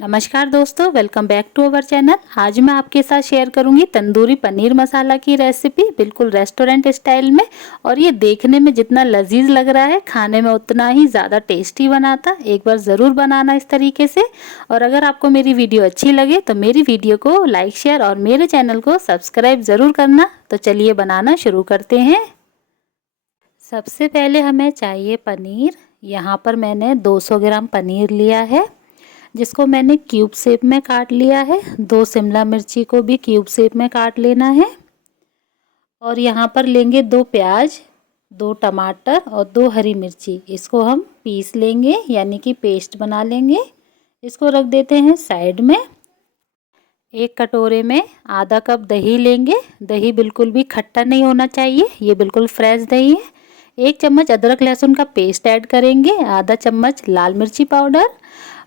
नमस्कार दोस्तों, welcome back to our channel. आज मैं आपके साथ शेयर करूंगी तंदूरी पनीर मसाला की रेसिपी, बिल्कुल रेस्टोरेंट स्टाइल में। और ये देखने में जितना लजीज लग रहा है, खाने में उतना ही ज़्यादा टेस्टी बनाता। एक बार ज़रूर बनाना इस तरीके से। और अगर आपको मेरी वीडियो अच्छी लगे तो मेरी वीडियो को लाइक, शेयर और मेरे चैनल को सब्सक्राइब ज़रूर करना। तो चलिए बनाना शुरू करते हैं। सबसे पहले हमें चाहिए पनीर। यहाँ पर मैंने 200 ग्राम पनीर लिया है, जिसको मैंने क्यूब शेप में काट लिया है। 2 शिमला मिर्ची को भी क्यूब शेप में काट लेना है। और यहाँ पर लेंगे 2 प्याज, 2 टमाटर और 2 हरी मिर्ची। इसको हम पीस लेंगे, यानी कि पेस्ट बना लेंगे। इसको रख देते हैं साइड में। एक कटोरे में आधा कप दही लेंगे। दही बिल्कुल भी खट्टा नहीं होना चाहिए, ये बिल्कुल फ्रेश दही है। 1 चम्मच अदरक लहसुन का पेस्ट ऐड करेंगे। आधा चम्मच लाल मिर्ची पाउडर,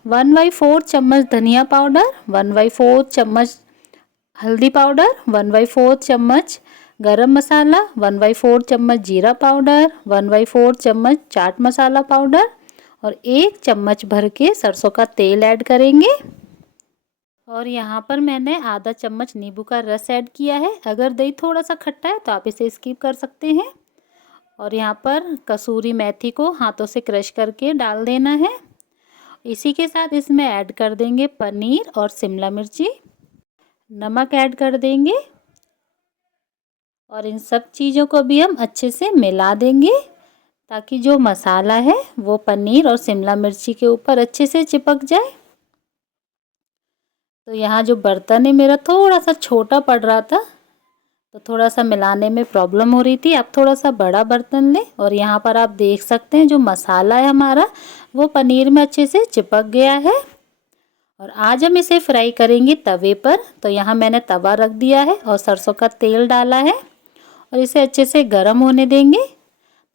1/4 चम्मच धनिया पाउडर, 1/4 चम्मच हल्दी पाउडर, 1/4 चम्मच गरम मसाला, 1/4 चम्मच जीरा पाउडर, 1/4 चम्मच चाट मसाला पाउडर और 1 चम्मच भर के सरसों का तेल ऐड करेंगे। और यहाँ पर मैंने आधा चम्मच नींबू का रस ऐड किया है। अगर दही थोड़ा सा खट्टा है तो आप इसे स्किप कर सकते हैं। और यहाँ पर कसूरी मेथी को हाथों से क्रश करके डाल देना है। इसी के साथ इसमें ऐड कर देंगे पनीर और शिमला मिर्ची, नमक ऐड कर देंगे। और इन सब चीज़ों को भी हम अच्छे से मिला देंगे, ताकि जो मसाला है वो पनीर और शिमला मिर्ची के ऊपर अच्छे से चिपक जाए। तो यहाँ जो बर्तन है मेरा थोड़ा सा छोटा पड़ रहा था, तो थोड़ा सा मिलाने में प्रॉब्लम हो रही थी। आप थोड़ा सा बड़ा बर्तन लें। और यहाँ पर आप देख सकते हैं जो मसाला है हमारा वो पनीर में अच्छे से चिपक गया है। और आज हम इसे फ्राई करेंगे तवे पर। तो यहाँ मैंने तवा रख दिया है और सरसों का तेल डाला है और इसे अच्छे से गर्म होने देंगे।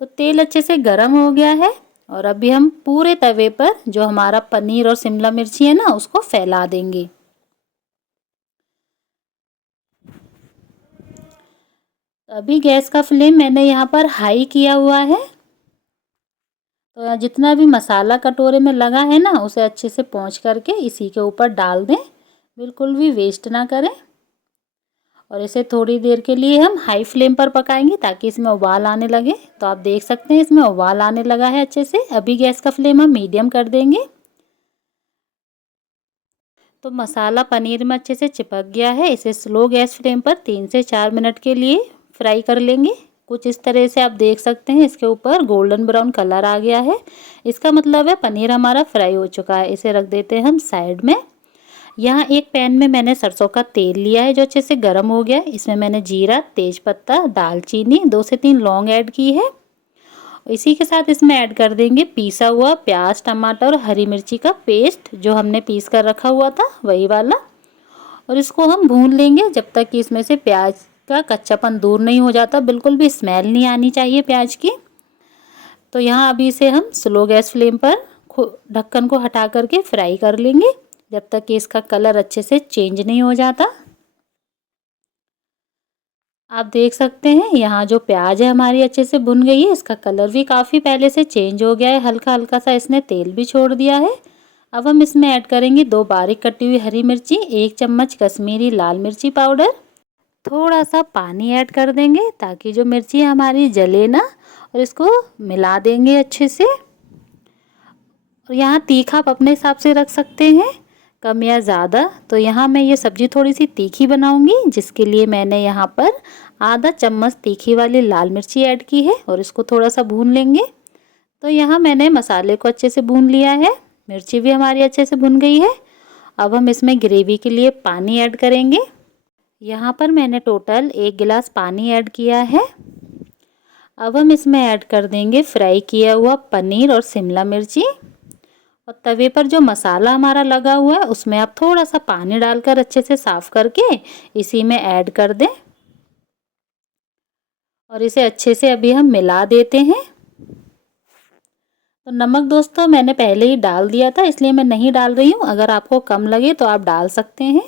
तो तेल अच्छे से गर्म हो गया है और अभी हम पूरे तवे पर जो हमारा पनीर और शिमला मिर्ची है ना, उसको फैला देंगे। अभी गैस का फ्लेम मैंने यहाँ पर हाई किया हुआ है। तो जितना भी मसाला कटोरे में लगा है ना, उसे अच्छे से पोंछ करके इसी के ऊपर डाल दें, बिल्कुल भी वेस्ट ना करें। और इसे थोड़ी देर के लिए हम हाई फ्लेम पर पकाएंगे, ताकि इसमें उबाल आने लगे। तो आप देख सकते हैं इसमें उबाल आने लगा है अच्छे से। अभी गैस का फ्लेम हम मीडियम कर देंगे। तो मसाला पनीर में अच्छे से चिपक गया है। इसे स्लो गैस फ्लेम पर 3 से 4 मिनट के लिए फ्राई कर लेंगे। कुछ इस तरह से आप देख सकते हैं इसके ऊपर गोल्डन ब्राउन कलर आ गया है। इसका मतलब है पनीर हमारा फ्राई हो चुका है। इसे रख देते हैं हम साइड में। यहाँ एक पैन में मैंने सरसों का तेल लिया है जो अच्छे से गर्म हो गया है। इसमें मैंने जीरा, तेजपत्ता, दालचीनी, 2 से 3 लौंग ऐड की है। इसी के साथ इसमें ऐड कर देंगे पिसा हुआ प्याज, टमाटर और हरी मिर्ची का पेस्ट, जो हमने पीस कर रखा हुआ था वही वाला। और इसको हम भून लेंगे जब तक कि इसमें से प्याज का कच्चापन दूर नहीं हो जाता। बिल्कुल भी स्मेल नहीं आनी चाहिए प्याज की। तो यहाँ अभी इसे हम स्लो गैस फ्लेम पर ढक्कन को हटा करके फ्राई कर लेंगे, जब तक कि इसका कलर अच्छे से चेंज नहीं हो जाता। आप देख सकते हैं यहाँ जो प्याज है हमारी अच्छे से भुन गई है। इसका कलर भी काफ़ी पहले से चेंज हो गया है, हल्का हल्का सा इसने तेल भी छोड़ दिया है। अब हम इसमें ऐड करेंगे 2 बारीक कटी हुई हरी मिर्ची, 1 चम्मच कश्मीरी लाल मिर्ची पाउडर, थोड़ा सा पानी ऐड कर देंगे ताकि जो मिर्ची हमारी जले ना। और इसको मिला देंगे अच्छे से। और यहाँ तीखा आप अपने हिसाब से रख सकते हैं, कम या ज़्यादा। तो यहाँ मैं ये सब्ज़ी थोड़ी सी तीखी बनाऊंगी, जिसके लिए मैंने यहाँ पर आधा चम्मच तीखी वाली लाल मिर्ची ऐड की है और इसको थोड़ा सा भून लेंगे। तो यहाँ मैंने मसाले को अच्छे से भून लिया है, मिर्ची भी हमारी अच्छे से भुन गई है। अब हम इसमें ग्रेवी के लिए पानी ऐड करेंगे। यहाँ पर मैंने टोटल 1 गिलास पानी ऐड किया है। अब हम इसमें ऐड कर देंगे फ्राई किया हुआ पनीर और शिमला मिर्ची। और तवे पर जो मसाला हमारा लगा हुआ है उसमें आप थोड़ा सा पानी डालकर अच्छे से साफ़ करके इसी में ऐड कर दें। और इसे अच्छे से अभी हम मिला देते हैं। तो नमक दोस्तों मैंने पहले ही डाल दिया था, इसलिए मैं नहीं डाल रही हूँ। अगर आपको कम लगे तो आप डाल सकते हैं।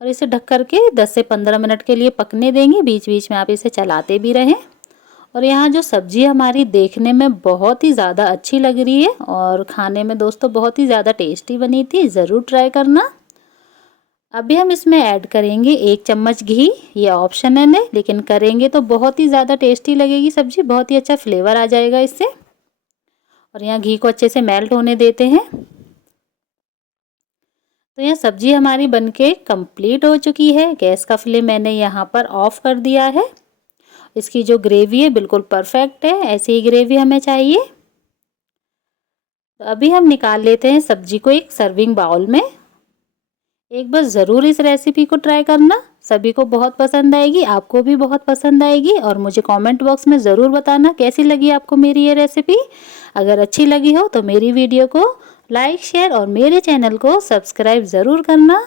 और इसे ढक कर के 10 से 15 मिनट के लिए पकने देंगे। बीच बीच में आप इसे चलाते भी रहें। और यहाँ जो सब्जी हमारी देखने में बहुत ही ज़्यादा अच्छी लग रही है और खाने में दोस्तों बहुत ही ज़्यादा टेस्टी बनी थी, ज़रूर ट्राई करना। अभी हम इसमें ऐड करेंगे 1 चम्मच घी। ये ऑप्शनल है लेकिन करेंगे तो बहुत ही ज़्यादा टेस्टी लगेगी सब्जी, बहुत ही अच्छा फ्लेवर आ जाएगा इससे। और यहाँ घी को अच्छे से मेल्ट होने देते हैं। तो यह सब्जी हमारी बनके कंप्लीट हो चुकी है। गैस का फ्लेम मैंने यहाँ पर ऑफ कर दिया है। इसकी जो ग्रेवी है बिल्कुल परफेक्ट है, ऐसी ही ग्रेवी हमें चाहिए। तो अभी हम निकाल लेते हैं सब्जी को एक सर्विंग बाउल में। एक बार ज़रूर इस रेसिपी को ट्राई करना, सभी को बहुत पसंद आएगी, आपको भी बहुत पसंद आएगी। और मुझे कमेंट बॉक्स में ज़रूर बताना कैसी लगी आपको मेरी ये रेसिपी। अगर अच्छी लगी हो तो मेरी वीडियो को लाइक, शेयर और मेरे चैनल को सब्सक्राइब ज़रूर करना।